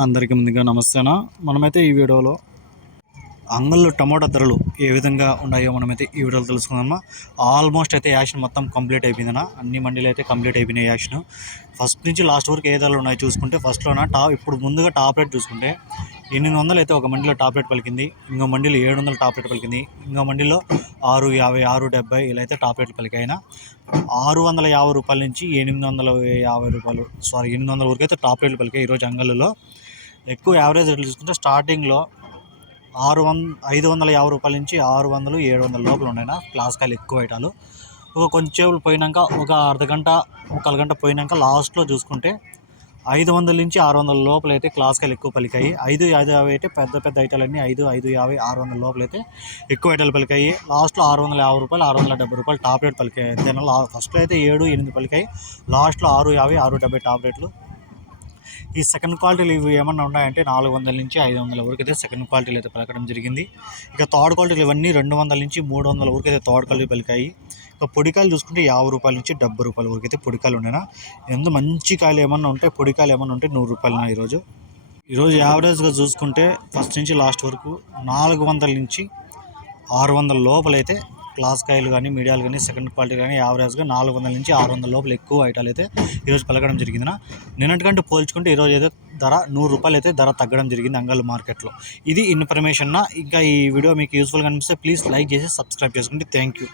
అందరికీ ముందుగా నమస్తేనా. మనమైతే ఈ వీడియోలో అంగళ్ళు టమోటా ధరలు ఏ విధంగా ఉన్నాయో మనమైతే ఈ వీడియోలో తెలుసుకుందామా. ఆల్మోస్ట్ అయితే యాక్షన్ మొత్తం కంప్లీట్ అయిపోయిందన్నా. అన్ని మండీలు అయితే కంప్లీట్ అయిపోయినాయి యాక్షన్. ఫస్ట్ నుంచి లాస్ట్ వరకు ఏ ధరలు ఉన్నాయో చూసుకుంటే ఫస్ట్లోన ఇప్పుడు ముందుగా టాప్ రేట్ చూసుకుంటే 800 అయితే ఒక మండీలో టాప్ రేట్ పలికింది. ఇంకో మండీలో 700 టాప్ రేట్ పలికింది. ఇంకో మండీలో 650 670 ఇలా అయితే టాప్ రేట్లు పలికాయినా. 650 రూపాయల నుంచి 850 రూపాయలు 800 వరకు అయితే టాప్ రేట్లు పలికాయి ఈరోజు అంగళ్ళలో. ఎక్కువ యావరేజ్ రేట్లు చూసుకుంటే స్టార్టింగ్లో 550 రూపాయల నుంచి 600 700 లోపల ఉన్నాయినా క్లాస్ కాయలు ఎక్కువ ఐటాలు. కొంచెం పోయినాక ఒక అర్ధగంట ఒక గంట పోయినాక లాస్ట్లో చూసుకుంటే 500 నుంచి 600 లోపల అయితే క్లాస్ కాయలు ఎక్కువ పలికాయి. 550 అయితే పెద్ద పెద్ద ఐటాలన్నీ 550 600 లోపల అయితే ఎక్కువ ఐటాలు పలికాయి. లాస్ట్లో 650 రూపాయలు 670 రూపాయలు టాప్ రేట్ పలికాయి. అంతేనా. ఫస్ట్లో అయితే 7 8 పలికాయి. లాస్ట్లో 650 670 టాప్ రేట్లు. ఈ సెకండ్ క్వాలిటీలు ఇవి ఏమన్నా ఉన్నాయంటే 400 నుంచి 500 వరకు అయితే సెకండ్ క్వాలిటీలు అయితే పలకడం జరిగింది. ఇక థర్డ్ క్వాలిటీలు ఇవన్నీ 200 నుంచి 300 వరకు అయితే థర్డ్ క్వాలిటీ పలికాయి. ఇక పొడికాయలు చూసుకుంటే 50 రూపాయల నుంచి 70 రూపాయల వరకు అయితే పొడికాయలు ఉండేనా. మంచి కాయలు ఏమన్నా ఉంటే పొడికాయలు ఏమన్నా ఉంటే 100 రూపాయలనా. ఈరోజు యావరేజ్గా చూసుకుంటే ఫస్ట్ నుంచి లాస్ట్ వరకు 400 నుంచి 600 లోపలైతే క్లాస్ కాయలు కానీ మీడియాలు కానీ సెకండ్ క్వాలిటీ కానీ యావరేజ్గా 400 నుంచి 600 లోపల ఎక్కువ ఐటాలు అయితే ఈరోజు పలకడం జరిగిందినా. నిన్నటికంటే పోల్చుకుంటే ఈరోజు అయితే ధర 100 రూపాయలు అయితే ధర తగ్గడం జరిగింది అంగళ్ళు మార్కెట్లో. ఇది ఇన్ఫర్మేషన్. ఇంకా ఈ వీడియో మీకు యూస్ఫుల్గా అనిపిస్తే ప్లీజ్ లైక్ చేసి సబ్స్క్రైబ్ చేసుకోండి. Thank you.